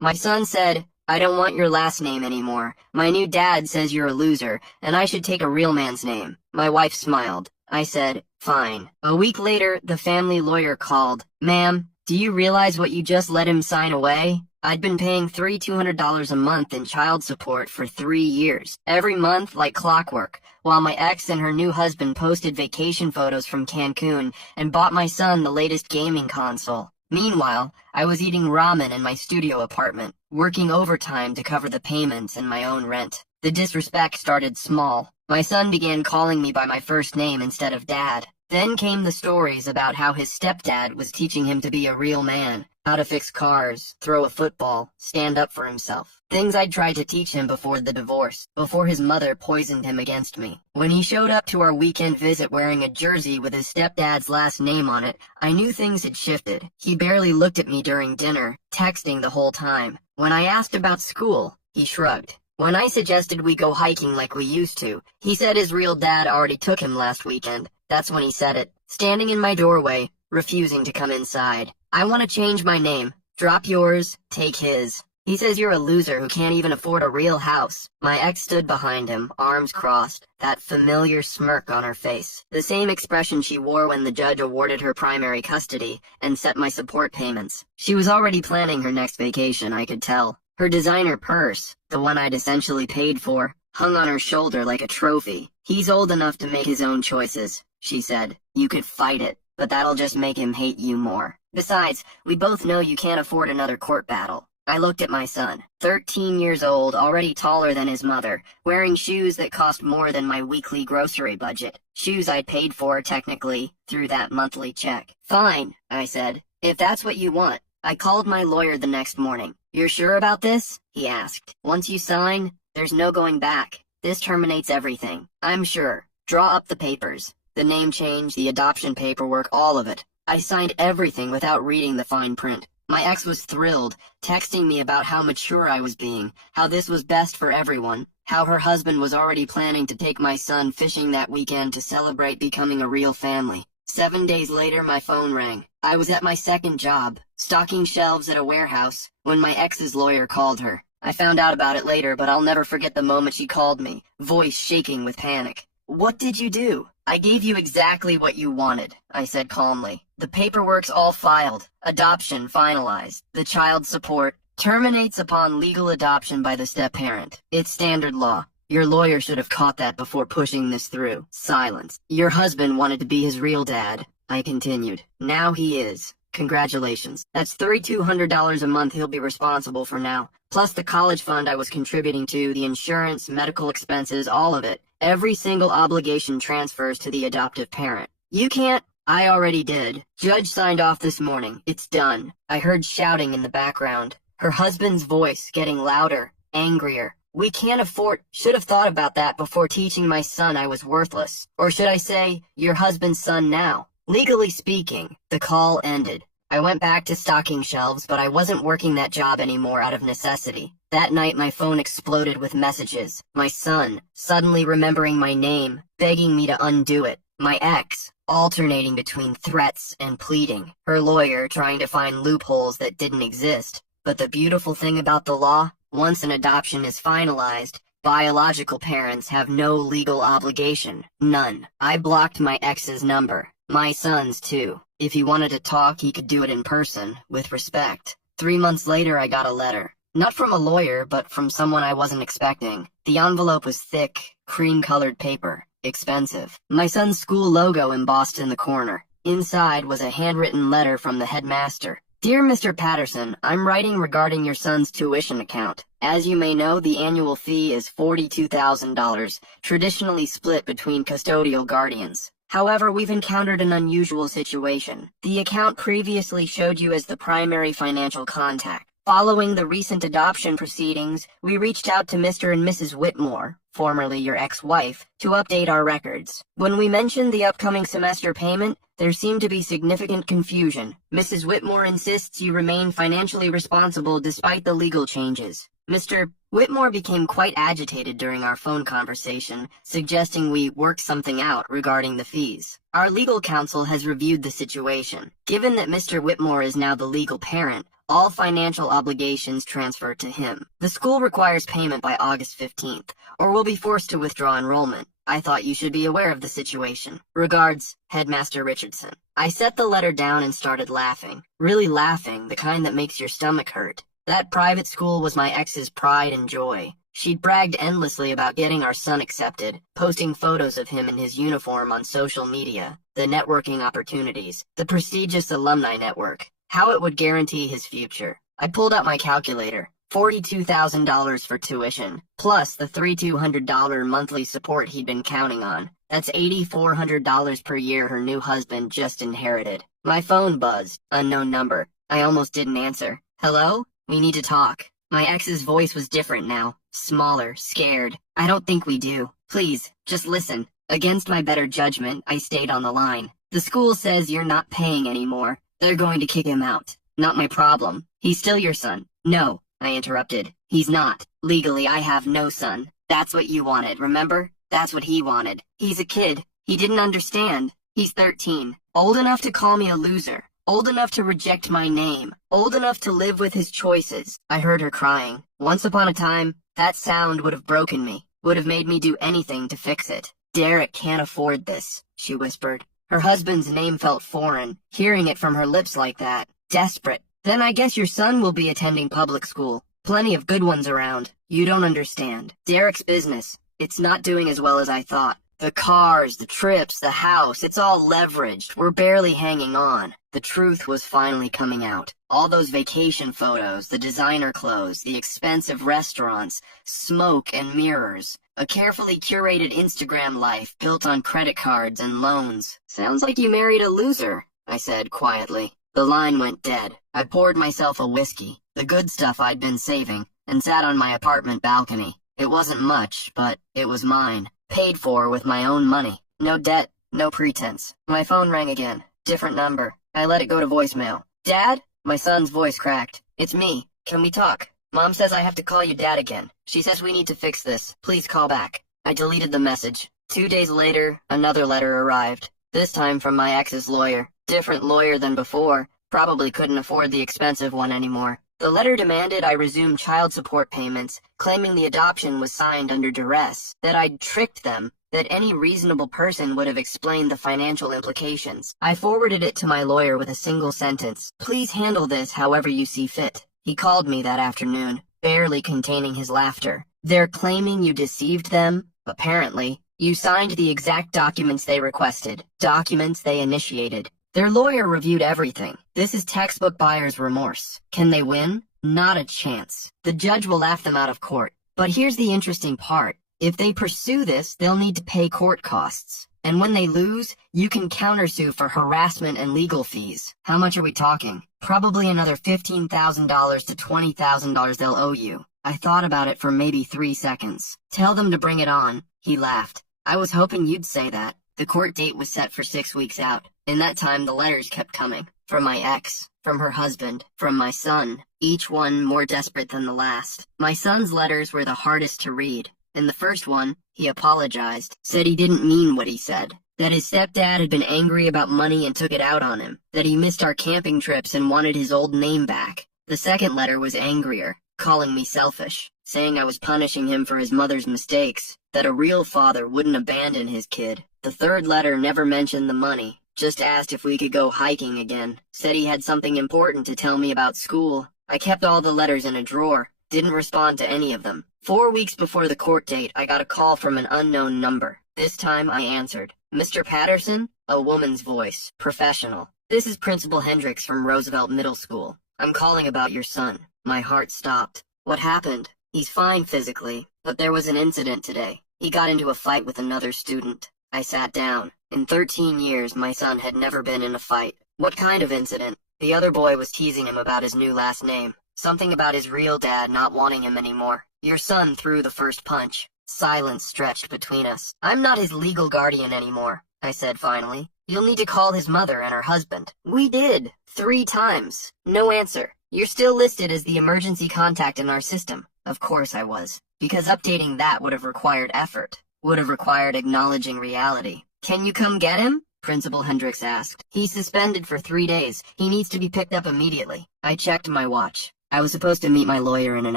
My son said, "I don't want your last name anymore. My new dad says you're a loser, and I should take a real man's name." My wife smiled. I said, "Fine." A week later, the family lawyer called. "Ma'am, do you realize what you just let him sign away?" I'd been paying $200 a month in child support for 3 years, every month like clockwork, while my ex and her new husband posted vacation photos from Cancun and bought my son the latest gaming console. Meanwhile, I was eating ramen in my studio apartment, working overtime to cover the payments and my own rent. The disrespect started small. My son began calling me by my first name instead of dad. Then came the stories about how his stepdad was teaching him to be a real man, how to fix cars, throw a football, stand up for himself. Things I'd tried to teach him before the divorce, before his mother poisoned him against me. When he showed up to our weekend visit wearing a jersey with his stepdad's last name on it, I knew things had shifted. He barely looked at me during dinner, texting the whole time. When I asked about school, he shrugged. When I suggested we go hiking like we used to, he said his real dad already took him last weekend. That's when he said it, standing in my doorway, refusing to come inside. "I want to change my name. Drop yours, take his. He says you're a loser who can't even afford a real house." My ex stood behind him, arms crossed, that familiar smirk on her face. The same expression she wore when the judge awarded her primary custody and set my support payments. She was already planning her next vacation, I could tell. Her designer purse, the one I'd essentially paid for, hung on her shoulder like a trophy. "He's old enough to make his own choices," she said. "You could fight it, but that'll just make him hate you more. Besides, we both know you can't afford another court battle." I looked at my son, 13 years old, already taller than his mother, wearing shoes that cost more than my weekly grocery budget. Shoes I'd paid for, technically, through that monthly check. "Fine," I said, "if that's what you want." I called my lawyer the next morning. "You're sure about this?" he asked. "Once you sign, there's no going back. This terminates everything." "I'm sure. Draw up the papers." The name change, the adoption paperwork, all of it. I signed everything without reading the fine print. My ex was thrilled, texting me about how mature I was being, how this was best for everyone, how her husband was already planning to take my son fishing that weekend to celebrate becoming a real family. 7 days later, my phone rang. I was at my second job, stocking shelves at a warehouse, when my ex's lawyer called her. I found out about it later, but I'll never forget the moment she called me, voice shaking with panic. "What did you do?" "I gave you exactly what you wanted," I said calmly. "The paperwork's all filed. Adoption finalized. The child support terminates upon legal adoption by the step-parent. It's standard law. Your lawyer should have caught that before pushing this through." Silence. "Your husband wanted to be his real dad," I continued. "Now he is. Congratulations. That's $3,200 a month he'll be responsible for now, plus the college fund I was contributing to, the insurance, medical expenses, all of it. Every single obligation transfers to the adoptive parent. You can't." "I already did. Judge signed off this morning. It's done." I heard shouting in the background. Her husband's voice getting louder, angrier. "We can't afford—" "Should have thought about that before teaching my son I was worthless. Or should I say, your husband's son now." Legally speaking, the call ended. I went back to stocking shelves, but I wasn't working that job anymore out of necessity. That night my phone exploded with messages. My son, suddenly remembering my name, begging me to undo it. My ex, alternating between threats and pleading. Her lawyer trying to find loopholes that didn't exist. But the beautiful thing about the law, once an adoption is finalized, biological parents have no legal obligation. None. I blocked my ex's number. My son's too. If he wanted to talk, he could do it in person, with respect. 3 months later, I got a letter. Not from a lawyer, but from someone I wasn't expecting. The envelope was thick, cream-colored paper. Expensive. My son's school logo embossed in the corner. Inside was a handwritten letter from the headmaster. "Dear Mr. Patterson, I'm writing regarding your son's tuition account. As you may know, the annual fee is $42,000, traditionally split between custodial guardians. However, we've encountered an unusual situation. The account previously showed you as the primary financial contact. Following the recent adoption proceedings, we reached out to Mr. and Mrs. Whitmore, formerly your ex-wife, to update our records. When we mentioned the upcoming semester payment, there seemed to be significant confusion. Mrs. Whitmore insists you remain financially responsible despite the legal changes. Mr. Whitmore became quite agitated during our phone conversation, suggesting we work something out regarding the fees. Our legal counsel has reviewed the situation. Given that Mr. Whitmore is now the legal parent, All financial obligations transfer to him. The school requires payment by August 15th, or we'll be forced to withdraw enrollment. I thought you should be aware of the situation. Regards, Headmaster Richardson. I set the letter down and started laughing. Really laughing, the kind that makes your stomach hurt. That private school was my ex's pride and joy. She'd bragged endlessly about getting our son accepted, posting photos of him in his uniform on social media, the networking opportunities, the prestigious alumni network, how it would guarantee his future. I pulled out my calculator. $42,000 for tuition, plus the $3,200 monthly support he'd been counting on. That's $8,400 per year her new husband just inherited. My phone buzzed. Unknown number. I almost didn't answer. Hello? We need to talk. My ex's voice was different now. Smaller, scared. I don't think we do. Please, just listen. Against my better judgment, I stayed on the line. The school says you're not paying anymore. They're going to kick him out. Not my problem. He's still your son. No, I interrupted. He's not. Legally, I have no son. That's what you wanted, remember? That's what he wanted. He's a kid. He didn't understand. He's 13. Old enough to call me a loser. Old enough to reject my name. Old enough to live with his choices. I heard her crying. Once upon a time, that sound would have broken me. Would have made me do anything to fix it. Derek can't afford this, she whispered. Her husband's name felt foreign, hearing it from her lips like that. Desperate. Then I guess your son will be attending public school. Plenty of good ones around. You don't understand. Derek's business. It's not doing as well as I thought. The cars, the trips, the house, it's all leveraged. We're barely hanging on. The truth was finally coming out. All those vacation photos, the designer clothes, the expensive restaurants, smoke and mirrors. A carefully curated Instagram life built on credit cards and loans. Sounds like you married a loser, I said quietly. The line went dead. I poured myself a whiskey, the good stuff I'd been saving, and sat on my apartment balcony. It wasn't much, but it was mine. Paid for with my own money. No debt, no pretense. My phone rang again. Different number. I let it go to voicemail. Dad? My son's voice cracked. It's me. Can we talk? Mom says I have to call you Dad again. She says we need to fix this. Please call back. I deleted the message. 2 days later, another letter arrived. This time from my ex's lawyer. Different lawyer than before. Probably couldn't afford the expensive one anymore. The letter demanded I resume child support payments, claiming the adoption was signed under duress, that I'd tricked them, that any reasonable person would have explained the financial implications. I forwarded it to my lawyer with a single sentence. Please handle this however you see fit. He called me that afternoon, barely containing his laughter. They're claiming you deceived them? Apparently. You signed the exact documents they requested, documents they initiated. Their lawyer reviewed everything. This is textbook buyer's remorse. Can they win? Not a chance. The judge will laugh them out of court. But here's the interesting part. If they pursue this, they'll need to pay court costs. And when they lose, you can countersue for harassment and legal fees. How much are we talking? Probably another $15,000 to $20,000 they'll owe you. I thought about it for maybe 3 seconds. Tell them to bring it on. He laughed. I was hoping you'd say that. The court date was set for 6 weeks out. In that time, the letters kept coming. From my ex, from her husband, from my son, each one more desperate than the last. My son's letters were the hardest to read. In the first one, he apologized, said he didn't mean what he said, that his stepdad had been angry about money and took it out on him, that he missed our camping trips and wanted his old name back. The second letter was angrier, calling me selfish, saying I was punishing him for his mother's mistakes, that a real father wouldn't abandon his kid. The third letter never mentioned the money, just asked if we could go hiking again, said he had something important to tell me about school. I kept all the letters in a drawer, didn't respond to any of them. 4 weeks before the court date, I got a call from an unknown number. This time I answered. Mr. Patterson? A woman's voice. Professional. This is Principal Hendricks from Roosevelt Middle School. I'm calling about your son. My heart stopped. What happened? He's fine physically, but there was an incident today. He got into a fight with another student. I sat down. In 13 years, my son had never been in a fight. What kind of incident? The other boy was teasing him about his new last name. Something about his real dad not wanting him anymore. Your son threw the first punch. Silence stretched between us. I'm not his legal guardian anymore, I said finally. You'll need to call his mother and her husband. We did. 3 times. No answer. You're still listed as the emergency contact in our system. Of course I was. Because updating that would have required effort. Would have required acknowledging reality. Can you come get him? Principal Hendricks asked. He's suspended for 3 days. He needs to be picked up immediately. I checked my watch. I was supposed to meet my lawyer in an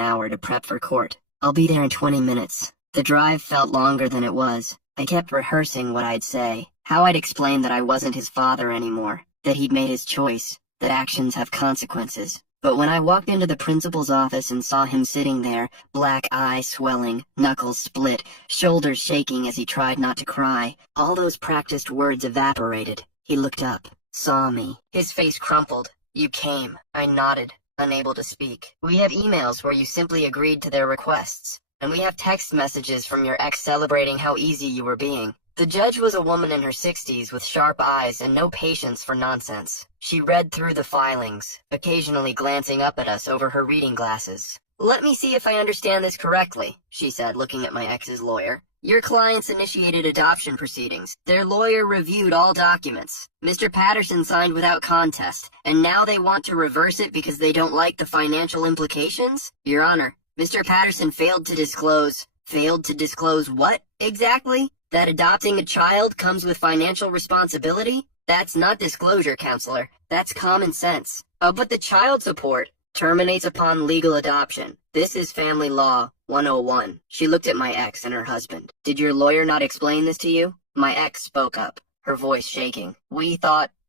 hour to prep for court. I'll be there in 20 minutes. The drive felt longer than it was. I kept rehearsing what I'd say, how I'd explain that I wasn't his father anymore, that he'd made his choice, that actions have consequences. But when I walked into the principal's office and saw him sitting there, black eye swelling, knuckles split, shoulders shaking as he tried not to cry, all those practiced words evaporated. He looked up, saw me. His face crumpled. You came. I nodded, unable to speak. We have emails where you simply agreed to their requests, and we have text messages from your ex celebrating how easy you were being. The judge was a woman in her 60s with sharp eyes and no patience for nonsense. She read through the filings, occasionally glancing up at us over her reading glasses. Let me see if I understand this correctly, she said, looking at my ex's lawyer. Your clients initiated adoption proceedings. Their lawyer reviewed all documents. Mr. Patterson signed without contest, and now they want to reverse it because they don't like the financial implications? Your Honor, Mr. Patterson failed to disclose. Failed to disclose what, exactly? That adopting a child comes with financial responsibility? That's not disclosure, counselor. That's common sense. But the child support terminates upon legal adoption. This is family law 101. She looked at my ex and her husband. Did your lawyer not explain this to you? My ex spoke up, her voice shaking. We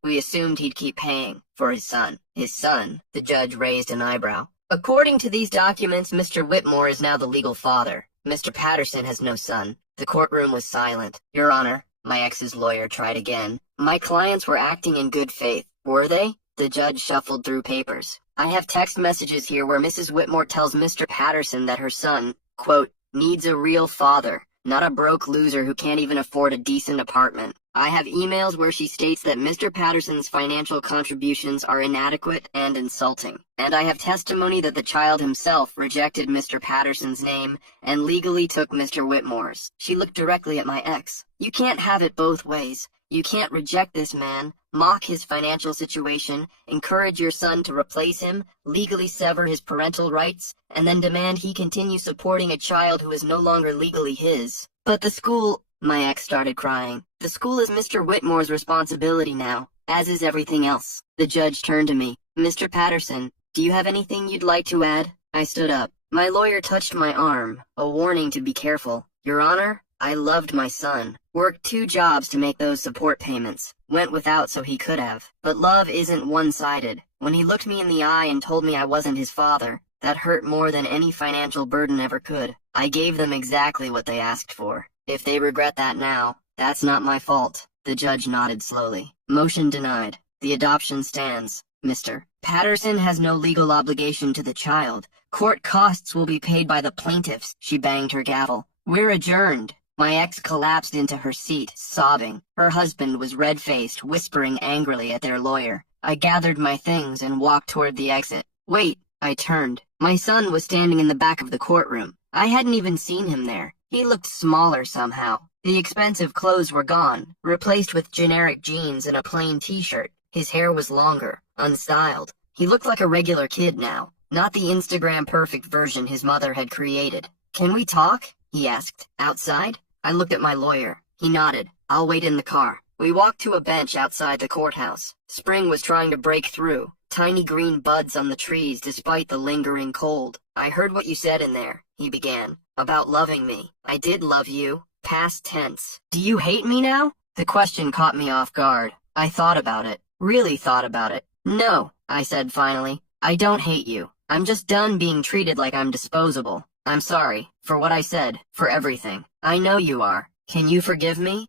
assumed he'd keep paying for his son. His son? The judge raised an eyebrow. According to these documents, Mr. Whitmore is now the legal father. Mr. Patterson has no son. The courtroom was silent. Your Honor, my ex's lawyer tried again. My clients were acting in good faith. Were they? The judge shuffled through papers. I have text messages here where Mrs. Whitmore tells Mr. Patterson that her son, quote, needs a real father, not a broke loser who can't even afford a decent apartment. I have emails where she states that Mr. Patterson's financial contributions are inadequate and insulting. And I have testimony that the child himself rejected Mr. Patterson's name and legally took Mr. Whitmore's. She looked directly at my ex. You can't have it both ways. You can't reject this man, mock his financial situation, encourage your son to replace him, legally sever his parental rights, and then demand he continue supporting a child who is no longer legally his. But the school... My ex started crying. The school is Mr. Whitmore's responsibility now, as is everything else. The judge turned to me. Mr. Patterson, do you have anything you'd like to add? I stood up. My lawyer touched my arm, a warning to be careful. Your Honor, I loved my son. Worked 2 jobs to make those support payments. Went without so he could have. But love isn't one-sided. When he looked me in the eye and told me I wasn't his father, that hurt more than any financial burden ever could. I gave them exactly what they asked for. If they regret that now, that's not my fault. The judge nodded slowly. Motion denied. The adoption stands. Mr. Patterson has no legal obligation to the child. Court costs will be paid by the plaintiffs. She banged her gavel. We're adjourned. My ex collapsed into her seat, sobbing. Her husband was red-faced, whispering angrily at their lawyer. I gathered my things and walked toward the exit. Wait, I turned. My son was standing in the back of the courtroom. I hadn't even seen him there. He looked smaller somehow. The expensive clothes were gone, replaced with generic jeans and a plain t-shirt. His hair was longer, unstyled. He looked like a regular kid now, not the Instagram-perfect version his mother had created. Can we talk? He asked. Outside? I looked at my lawyer. He nodded. I'll wait in the car. We walked to a bench outside the courthouse. Spring was trying to break through. Tiny green buds on the trees despite the lingering cold. I heard what you said in there, he began. About loving me. I did love you. Past tense. Do you hate me now? The question caught me off guard. I thought about it. Really thought about it. No, I said finally. I don't hate you. I'm just done being treated like I'm disposable. I'm sorry. For what I said. For everything. I know you are. Can you forgive me?